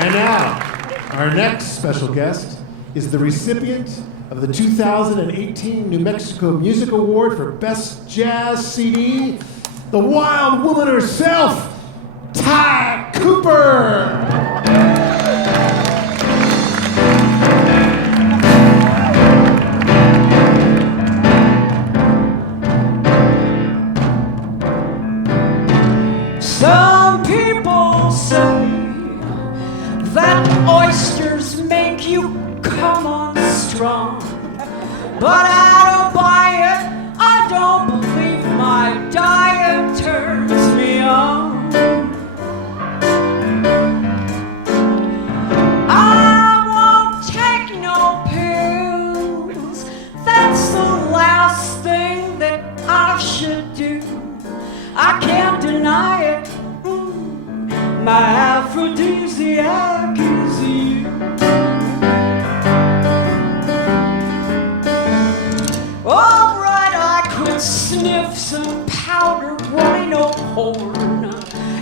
And now, our next special guest is the recipient of the 2018 New Mexico Music Award for Best Jazz CD, the wild woman herself, Ty Cooper. Some people say that oysters make you come on strong, but I don't buy it. I don't believe my diet turns me on. I won't take no pills. That's the last thing that I should do. I can't deny it. My aphrodisiac is you. Alright, I could sniff some powdered rhino horn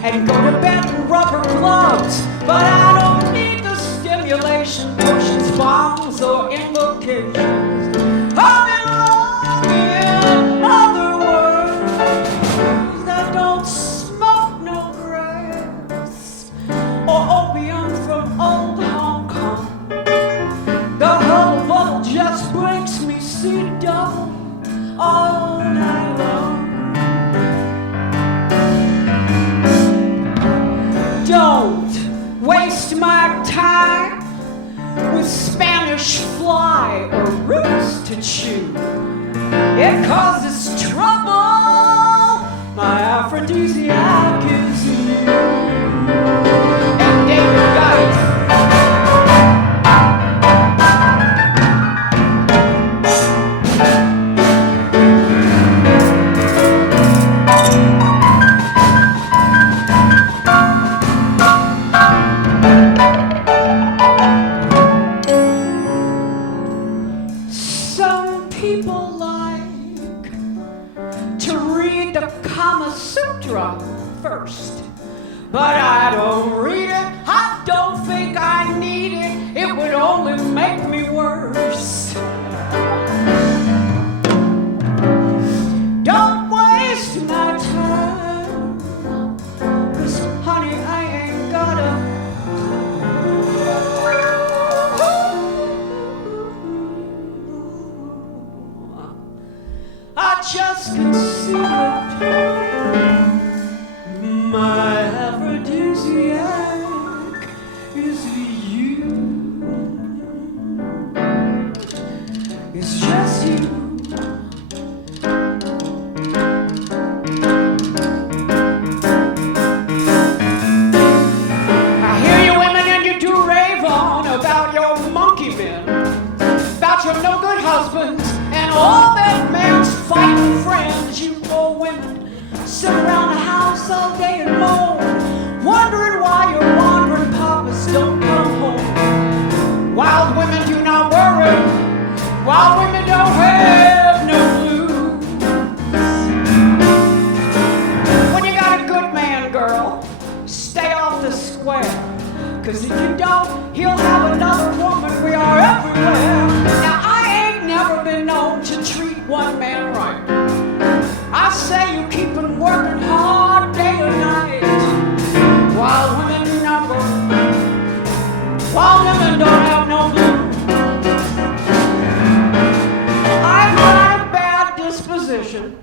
and go to bed in rubber gloves, but I don't need the stimulation potions, bombs, or invocations. I'm in love in other words that don't smoke no grass or opium from old Hong Kong. The whole bottle just breaks me see double all night long. Don't waste my time with Spanish fly or roots to chew. It causes trouble. My aphrodisiac is you. And David Geist. Some people like to read the Kama Sutra first, but I don't read it. I don't think I need it. It would only make me worse. Don't waste my time, 'cause honey, I ain't gotta. I just considered my aphrodisiac is you. It's just you. I hear you women and you do rave on about your monkey men, about your no good husbands and all that man's fighting friends. You poor women sit around the house all day and moan, wondering why your wandering papas don't come home. Wild women do not worry. Wild women don't have no blues. When you got a good man, girl, stay off the square, 'cause if you don't, he'll have another woman. We are everywhere. Now I ain't never been known to treat one man right. I say you keep him working hard day or night. While women do not work, while women don't have no blues. I've got a bad disposition.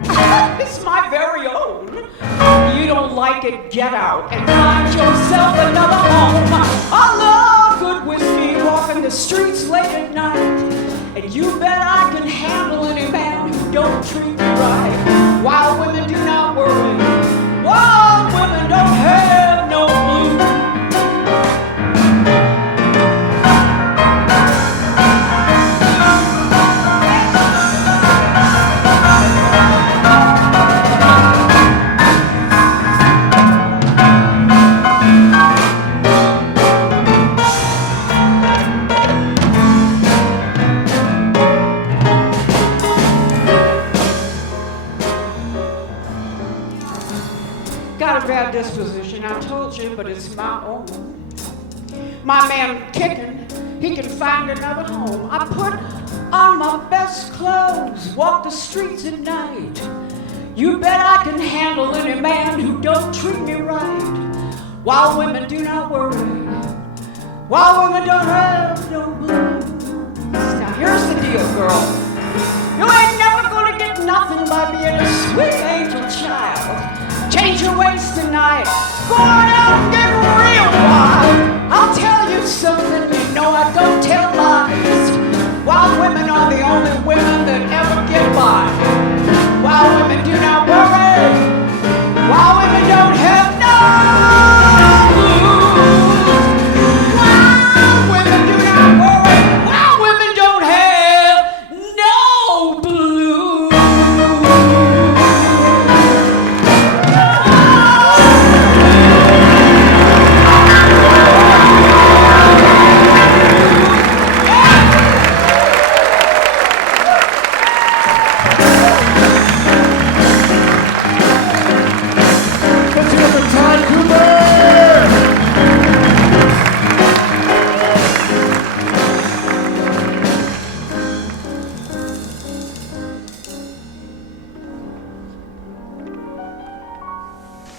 It's my very own. You don't like it, get out and find yourself another home. I love good whiskey, walking the streets late at night, and you bet I can handle any man who don't treat me right. Wild women do not worry. Wild women don't have no blues. Got a bad disposition, I told you, but it's my own. My man kicking, he can find another home. I put on my best clothes, walk the streets at night. You bet I can handle any man who don't treat me right. While women do not worry, while women don't have no blues. Now here's the deal, girl. You ain't never gonna get nothing by being a sweet angel child. Change your ways tonight. Go on out and get real wild. I'll tell you something, you know I don't tell lies. While women are the only women that ever get by. While women do not worry, while women don't have no blues. While women do not worry, while women don't have no blues.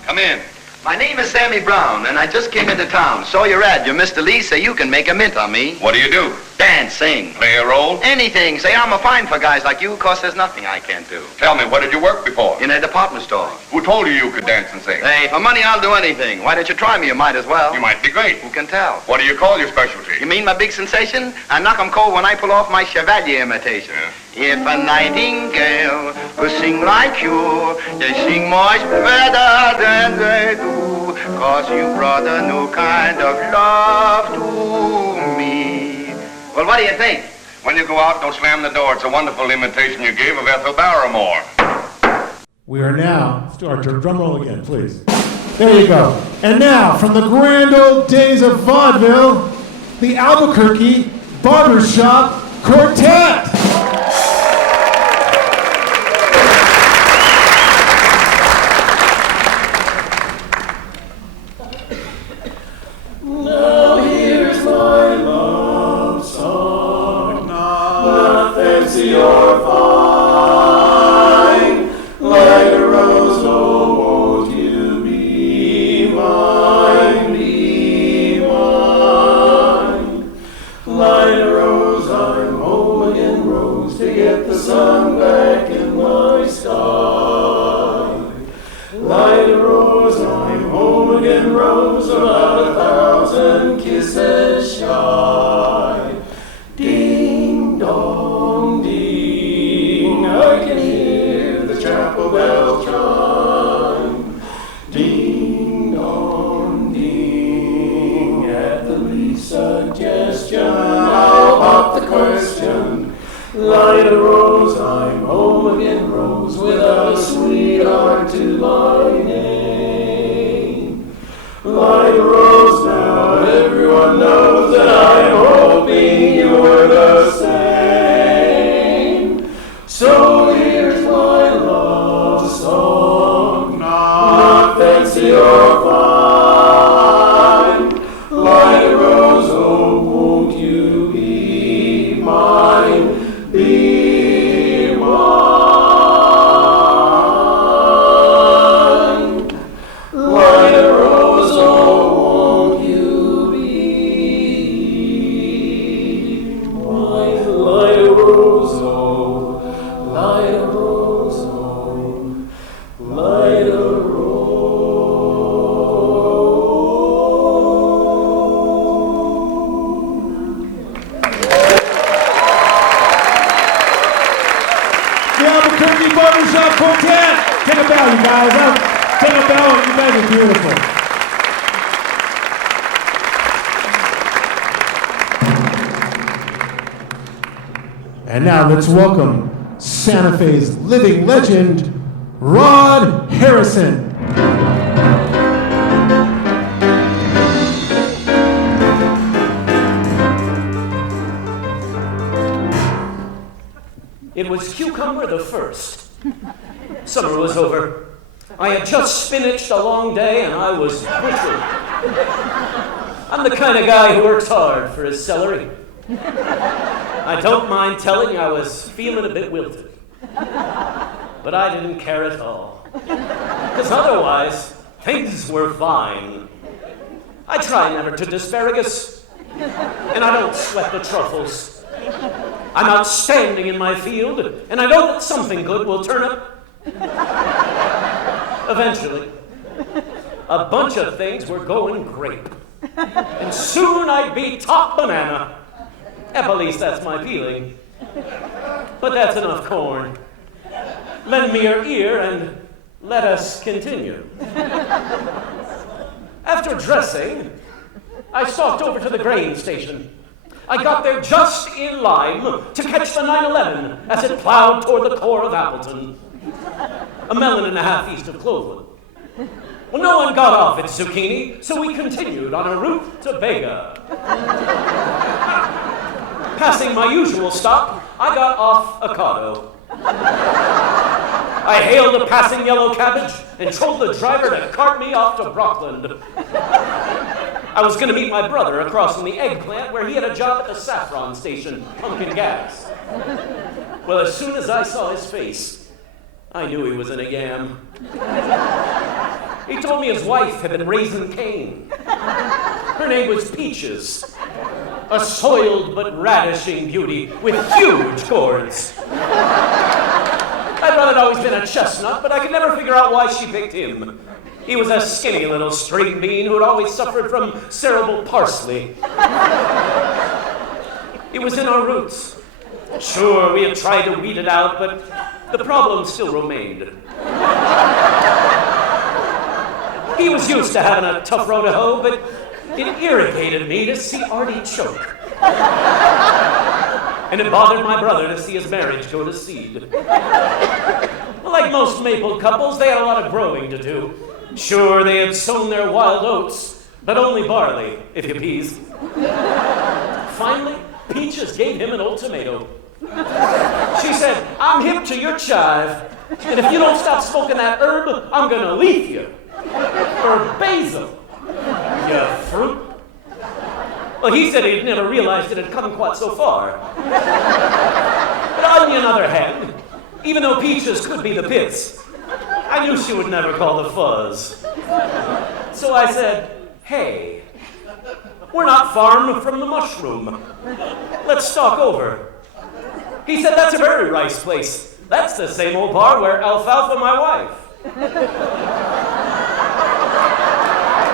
Come in. My name is Sammy Brown, and I just came into town. Saw your ad. Your Mr. Lee say you can make a mint on me. What do you do? Dance, sing. Play a role? Anything. Say I'm a fine for guys like you, 'cause there's nothing I can't do. Tell me, what did you work before? In a department store. Who told you you could dance and sing? Hey, for money I'll do anything. Why don't you try me? You might as well. You might be great. Who can tell? What do you call your specialty? You mean my big sensation? I knock 'em cold when I pull off my Chevalier imitation. If a nightingale could sing like you, they sing much better than they do. 'Cause you brought a new kind of love to me. Well, what do you think? When you go out, don't slam the door. It's a wonderful imitation you gave of Ethel Barrymore. We are now, let's do our drum roll again, please. There you go. And now, from the grand old days of vaudeville, the Albuquerque Barbershop Quartet. Now here's my love song, not fancy or fine, like a rose, oh, won't you be mine, be mine. Like a rose, I'm home again, Rose, to get the sun back in my sky. Like a rose, I'm home again, Rose, about 1,000 kisses shy. Ding dong ding, I can hear the chapel bell chime. Ding dong ding, at the least suggestion, I'll pop the question. Light a rose, I'm home again, Rose, without a sweetheart to my name. Light a rose now, everyone knows that I'm hoping you're the same. So here's my love song, not fancy or fine. Light a rose, oh, won't you be mine? Be mine. Light a rose, oh, won't you be mine? Light a rose, oh, light a rose, oh, light a The Albuquerque Barbershop Quartet. Take a bow, you guys. Take a bow. You guys are beautiful. And now let's welcome Santa Fe's living legend, Rod Harrison. It was Cucumber the 1st. Summer was over. I had just spinached a long day and I was butchered. I'm the kind of guy who works hard for his celery. I don't mind telling you I was feeling a bit wilted. But I didn't care at all. Because otherwise, things were fine. I try never to disparagus, and I don't sweat the truffles. I'm outstanding in my field, and I know that something good will turn up. Eventually, a bunch of things were going great, and soon I'd be top banana. At least that's my feeling. But that's enough corn. Lend me your ear and let us continue. After dressing, I stalked over to the grain station. I got there just in line to catch the 911 as it plowed toward the core of Appleton, a melon and a half east of Cloveland. Well, no one got off at Zucchini, so we continued on our route to Vega. Passing my usual stop, I got off Ocado. I hailed a passing yellow cabbage and told the driver to cart me off to Brockland. I was going to meet my brother across from the eggplant where he had a job at the saffron station, pumping gas. Well, as soon as I saw his face, I knew he was in a yam. He told me his wife had been raising Cain. Her name was Peaches, a soiled but radishing beauty with huge cords. My brother had always been a chestnut, but I could never figure out why she picked him. He was a skinny little string bean who had always suffered from cerebral parsley. It was in our roots. Sure, we had tried to weed it out, but the problem still remained. He was used to having a tough row to hoe, but it irritated me to see Artie choke. And it bothered my brother to see his marriage go to seed. Like most maple couples, they had a lot of growing to do. Sure, they had sown their wild oats, but only barley, if you please. Finally, Peaches gave him an ultimatum. She said, "I'm hip to your chive, and if you don't stop smoking that herb, I'm gonna leave you. Or basil, you fruit." Well, he said he'd never realized it had come quite so far. But on the other hand, even though Peaches could be the pits, I knew she would never call the fuzz. So I said, "Hey, we're not far from the mushroom. Let's stalk over." He said, "That's a very rice place. That's the same old bar where Alfalfa, my wife."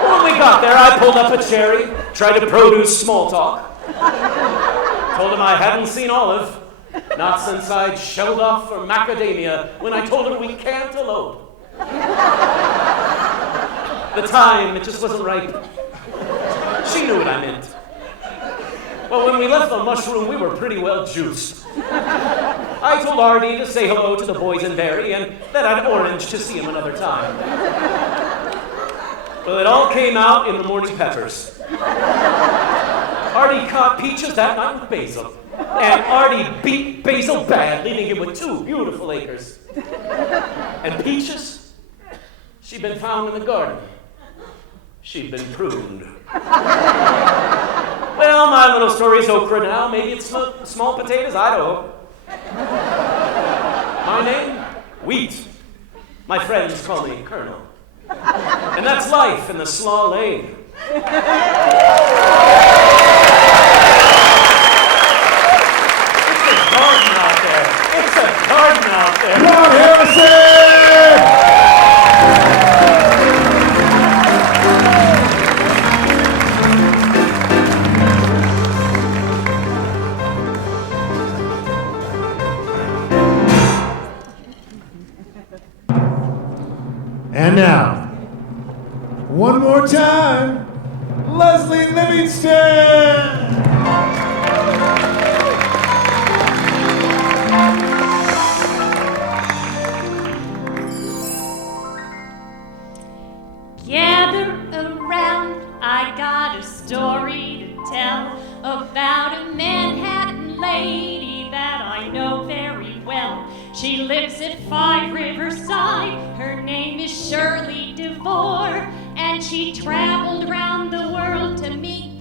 When we got there, I pulled up a cherry, tried to produce small talk. Told him I hadn't seen Olive, not since I'd shelled off for macadamia when I told her we can't elope. The time, it just wasn't right. She knew what I meant. Well, when we left the mushroom, we were pretty well juiced. I told Artie to say hello to the boysenberry and that I'd orange to see him another time. Well, it all came out in the morning peppers. Artie caught Peaches that night with basil. And Artie beat basil bad, leaving him with 2 beautiful acres. And Peaches, she'd been found in the garden. She'd been pruned. Well, my little story's okra now. Maybe it's small potatoes, I don't know. My name? Wheat. My friends call me Colonel. And that's life in the slaw lane. It's a garden out there. It's a garden out there. Ron Harrison! And now, one more time, Leslie Livingston! Gather around, I got a story to tell about a Manhattan lady that I know very well. She lives at 5 Riverside, her name is Shirley DeVore, and she traveled around the world to meet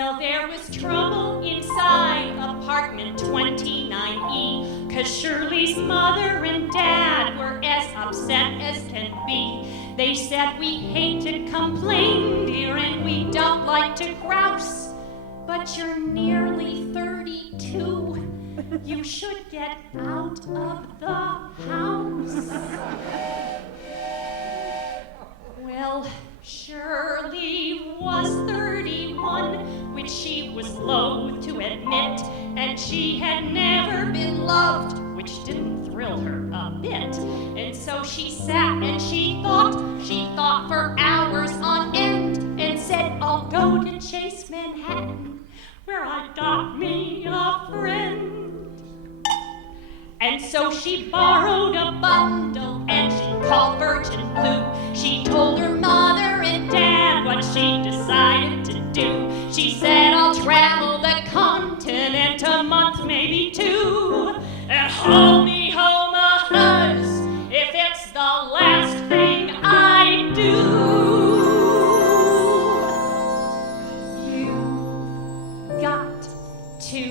Well, there was trouble inside apartment 29E, 'cause Shirley's mother and dad were as upset as can be. They said, we hate to complain, dear, and we don't like to grouse, but you're nearly 32. You should get out of the house. Well, Shirley was 31, which she was loath to admit, and she had never been loved, which didn't thrill her a bit. And so she sat and she thought for hours on end, and said, I'll go to Chase Manhattan, where I got me a friend. And so she borrowed a bundle and she called Virgin Blue. She told her mother and dad what she decided to do. She said, I'll travel the continent a month, maybe two, and haul me home a huzz if it's the last thing I do. You got to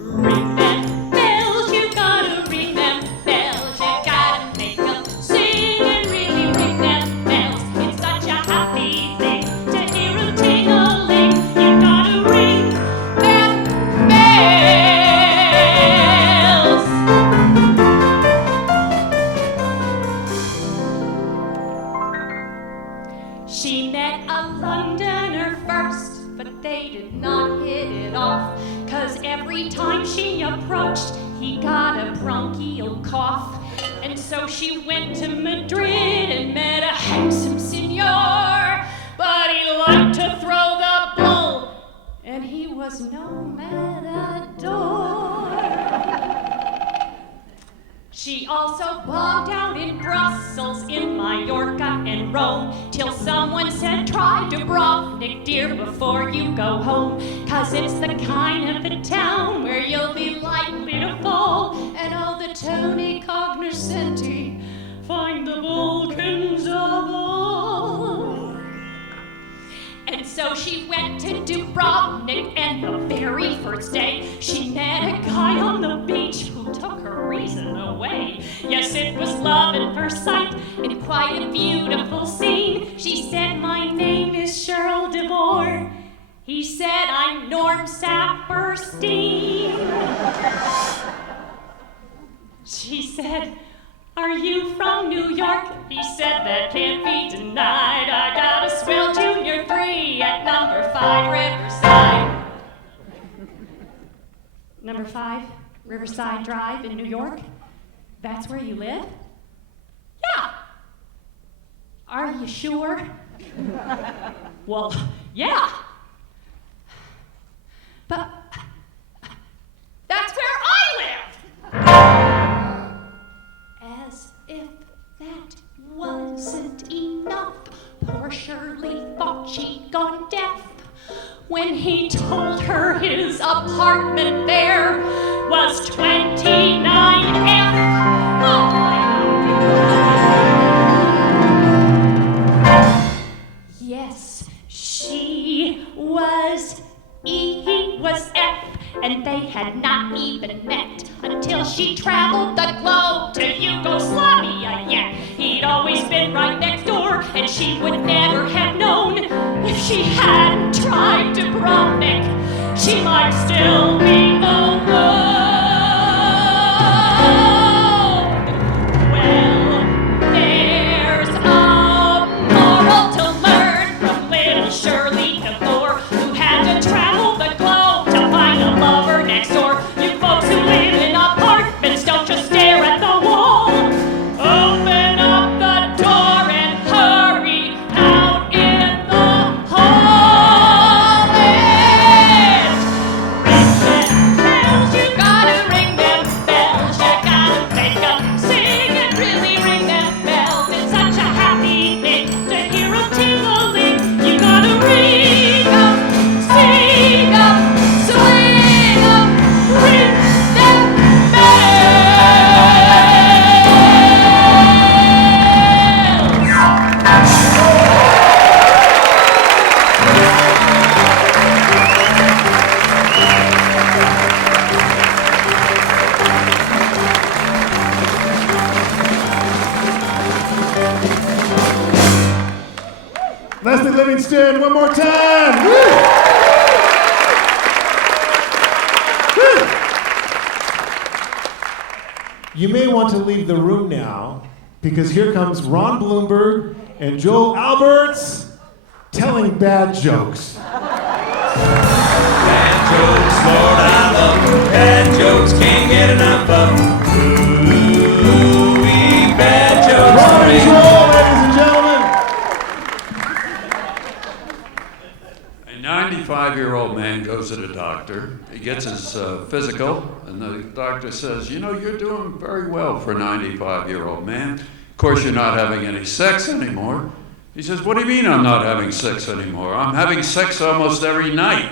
ring them bells, you gotta ring them bells, you gotta make them sing and really ring them bells. It's such a happy thing to hear 'em ting-a-ling. You gotta ring them bells. She met a Londoner first, but they did not hit it off, 'cause every time she approached, he got a bronchial cough. And so she went to Madrid and met a handsome signor, but he liked to throw the bull, and he was no matador. She also bombed out in Brussels, in Mallorca and Rome, till someone said, try Dubrovnik, dear, before you go home, 'cause it's the kind of a town where you'll be likely to fall, and all the Tony cognoscenti find the Balkans a ball. And so she went to Dubrovnik, and the very first day she met a guy on the beach who took her reason away. Yes, it was love at first sight, and quite a beautiful scene. She said, my name is Cheryl DeVore. He said, I'm Norm Saperstein. She said, are you from New York? He said, that can't be denied. I got a swell junior 3 at number 5 Riverside. Number 5 Riverside Drive in New York? That's where you live? Yeah. Are you sure? Well, yeah. But that's where I live! As if that wasn't enough, poor Shirley thought she'd gone deaf when he told her his apartment there was 29F. Oh. Yes, she was E, he was F, and they had not even met until she traveled the globe to Yugoslavia. Yet he'd always been right next door, and she would never have known if she hadn't tried Dubrovnik. She might still be alone. Well, there's a moral to learn from little Shirley DeVore, who had to travel the globe to find a lover next door. You folks who live in apartments, don't just stare at the wall. Open up the door and hurry out in the hall. It's ring them bells, you Leslie Livingston, one more time. Woo! Woo! You may want to leave the room now because here comes Ron Bloomberg and Joel Alberts telling bad jokes. Bad jokes, Lord, I love them. Bad jokes, can't get enough of them. Ooh-wee, bad jokes. Ron and Joel, ladies and gentlemen. A 95-year-old man goes to the doctor. He gets his physical, and the doctor says, you know, you're doing very well for a 95-year-old man. Of course, you're not having any sex anymore. He says, what do you mean I'm not having sex anymore? I'm having sex almost every night.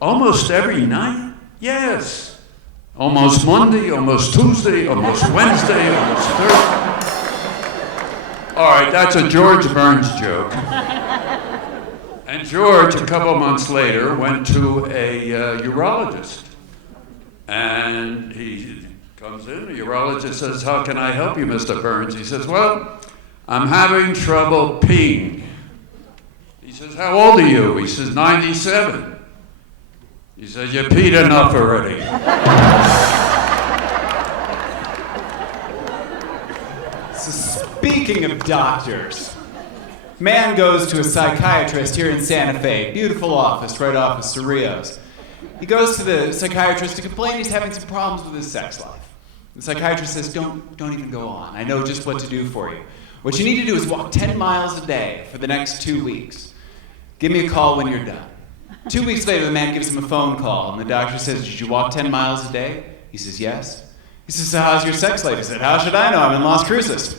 Almost every night? Yes. Almost Monday, almost Tuesday, almost Wednesday, almost Thursday. All right, that's a George Burns joke. And George, a couple months later, went to a urologist. And he comes in, the urologist says, how can I help you, Mr. Burns? He says, well, I'm having trouble peeing. He says, how old are you? He says, 97. He says, you peed enough already. So speaking of doctors, man goes to a psychiatrist here in Santa Fe. Beautiful office right off of Cerrillos. He goes to the psychiatrist to complain he's having some problems with his sex life. The psychiatrist says, don't even go on. I know just what to do for you. What you need to do is walk 10 miles a day for the next 2 weeks. Give me a call when you're done. 2 weeks later, the man gives him a phone call, and the doctor says, did you walk 10 miles a day? He says, yes. He says, so how's your sex life? He said, how should I know? I'm in Las Cruces.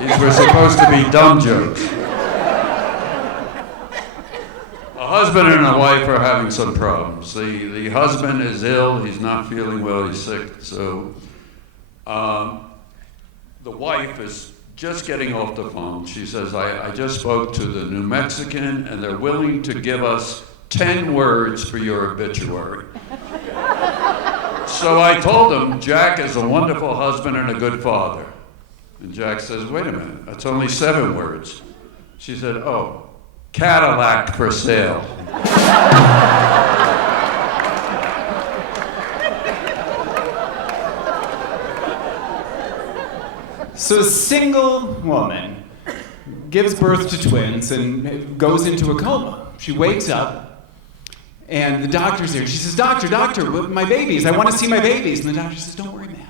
These were supposed to be dumb jokes. A husband and a wife are having some problems. The husband is ill, he's not feeling well, he's sick, so the wife is just getting off the phone. She says, I just spoke to the New Mexican and they're willing to give us 10 words for your obituary. So I told him, Jack is a wonderful husband and a good father. And Jack says, wait a minute, that's only 7 words. She said, oh, Cadillac for sale. So a single woman gives birth to twins and goes into a coma. She wakes up, and the doctor's there. She says, doctor, my babies, I want to see my babies. And the doctor says, don't worry, ma'am.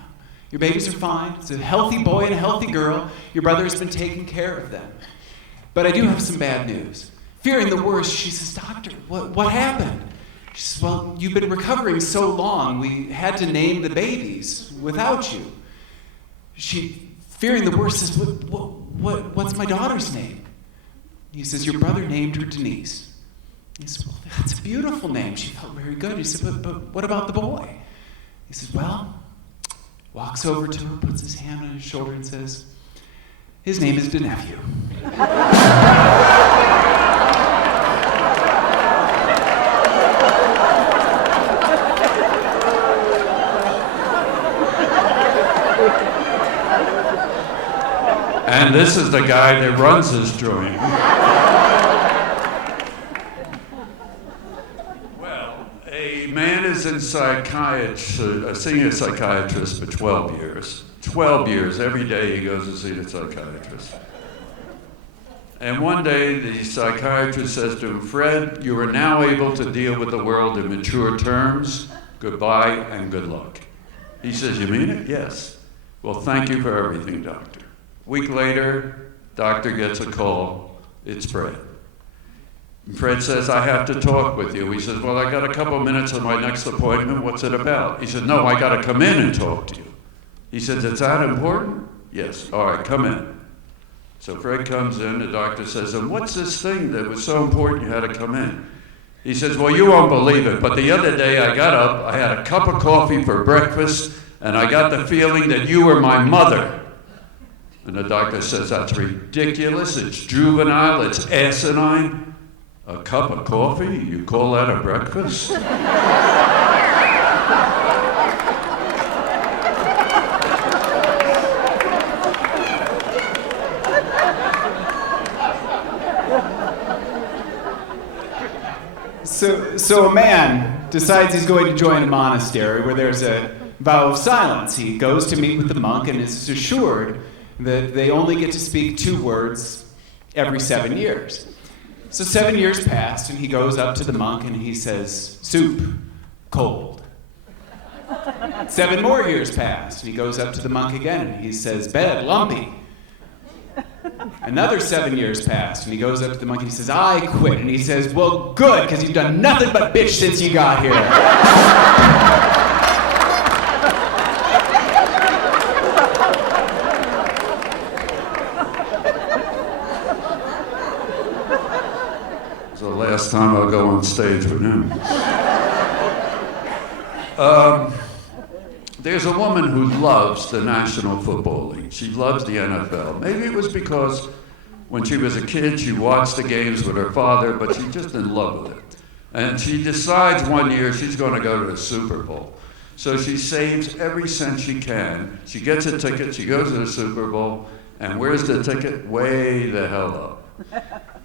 Your babies are fine. It's a healthy boy and a healthy girl. Your brother has been taking care of them. But I do have some bad news. Fearing the worst, she says, doctor, what happened? She says, well, you've been recovering so long, we had to name the babies without you. She, fearing the worst, says, what's my daughter's name? He says, your brother named her Denise. He says, well, that's a beautiful name. She felt very good. He said, but what about the boy? He says, well, walks over to her, puts his hand on his shoulder and says, his name is DeNephew. And this is the guy that runs this joint. Well, a man is in psychiatry, a senior psychiatrist for 12 years. 12 years, every day he goes to see the psychiatrist. And one day the psychiatrist says to him, Fred, you are now able to deal with the world in mature terms. Goodbye and good luck. He says, you mean it? Yes. Well, thank you for everything, doctor. Week later, doctor gets a call. It's Fred. And Fred says, I have to talk with you. He says, well, I got a couple minutes on my next appointment. What's it about? He said, no, I got to come in and talk to you. He says, it's that important? Yes. All right, come in. So Fred comes in. The doctor says, and what's this thing that was so important you had to come in? He says, well, you won't believe it, but the other day I got up, I had a cup of coffee for breakfast, and I got the feeling that you were my mother. And the doctor says, that's ridiculous, it's juvenile, it's asinine. A cup of coffee? You call that a breakfast? So a man decides he's going to join a monastery where there's a vow of silence. He goes to meet with the monk and is assured that they only get to speak 2 words every 7 years. So 7 years passed, and he goes up to the monk and he says, soup, cold. 7 more years passed, and he goes up to the monk again and he says, bed, lumpy. Another 7 years passed, and he goes up to the monk and he says, I quit. And he says, well, good, because you've done nothing but bitch since you got here. It's the last time I'll go on stage with him. There's a woman who loves the National Football League. She loves the NFL. Maybe it was because when she was a kid, she watched the games with her father, but she's just in love with it. And she decides one year she's going to go to the Super Bowl. So she saves every cent she can. She gets a ticket, she goes to the Super Bowl, and where's the ticket? Way the hell up.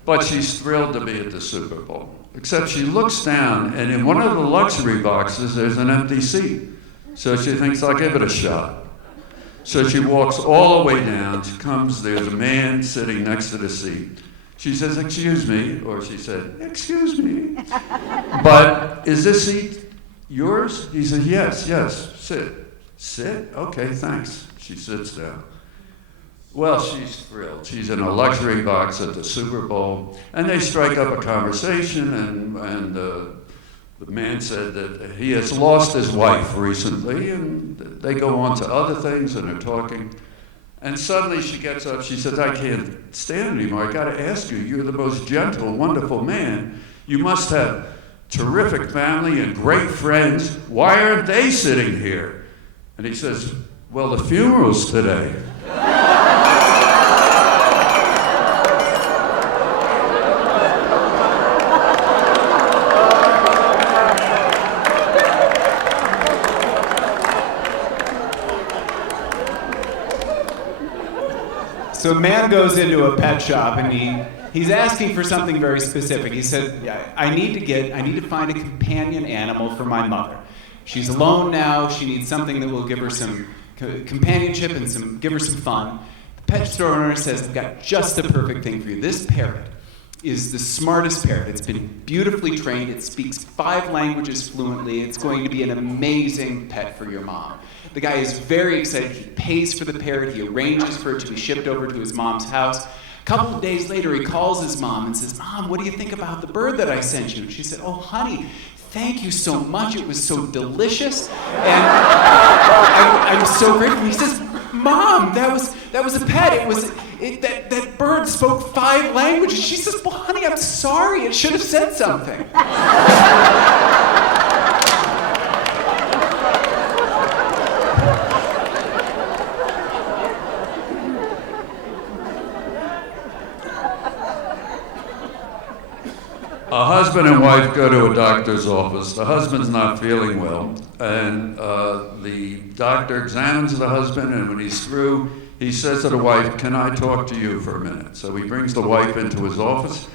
But she's thrilled to be at the Super Bowl. Except she looks down, and in one of the luxury boxes, there's an empty seat. So she thinks, I'll give it a shot. So she walks all the way down. She comes, there's a man sitting next to the seat. She says, excuse me, or she said, excuse me, but is this seat yours? He says, yes, sit. Sit? Okay, thanks. She sits down. Well, she's thrilled. She's in a luxury box at the Super Bowl, and they strike up a conversation, and the man said that he has lost his wife recently, and they go on to other things, and they're talking. And suddenly she gets up, she says, I can't stand anymore. I got to ask you, you're the most gentle, wonderful man. You must have terrific family and great friends. Why aren't they sitting here? And he says, well, the funeral's today. So a man goes into a pet shop and he's asking for something very specific. He said, I need to find a companion animal for my mother. She's alone now. She needs something that will give her some companionship and give her some fun. The pet store owner says, I've got just the perfect thing for you. This parrot is the smartest parrot. It's been beautifully trained. It speaks 5 languages fluently. It's going to be an amazing pet for your mom. The guy is very excited. He pays for the parrot. He arranges for it to be shipped over to his mom's house. A couple of days later, he calls his mom and says, Mom, what do you think about the bird that I sent you? And she said, oh, honey, thank you so much. It was so delicious. And I'm so grateful. He says, Mom, that was a pet. That bird spoke 5 languages. She says, well, honey, I'm sorry. It should have said something. A husband and wife go to a doctor's office. The husband's not feeling well, and the doctor examines the husband, and when he's through, he says to the wife, can I talk to you for a minute? So he brings the wife into his office,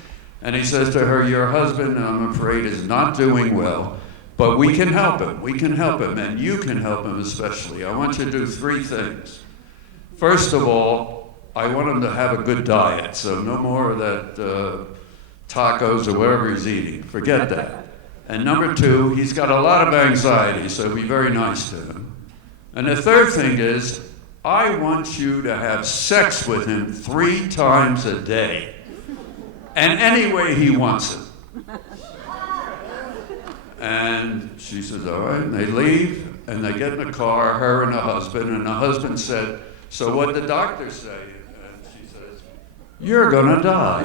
and he says to her, your husband, I'm afraid, is not doing well, but we can help him. We can help him, and you can help him especially. I want you to do 3 things. First of all, I want him to have a good diet, so no more of that tacos or whatever he's eating. Forget that. And number 2, he's got a lot of anxiety, so be very nice to him. And the third thing is, I want you to have sex with him 3 times a day. And any way he wants it. And she says, all right, and they leave, and they get in the car, her and the husband said, so what'd the doctor say? And she says, you're gonna die.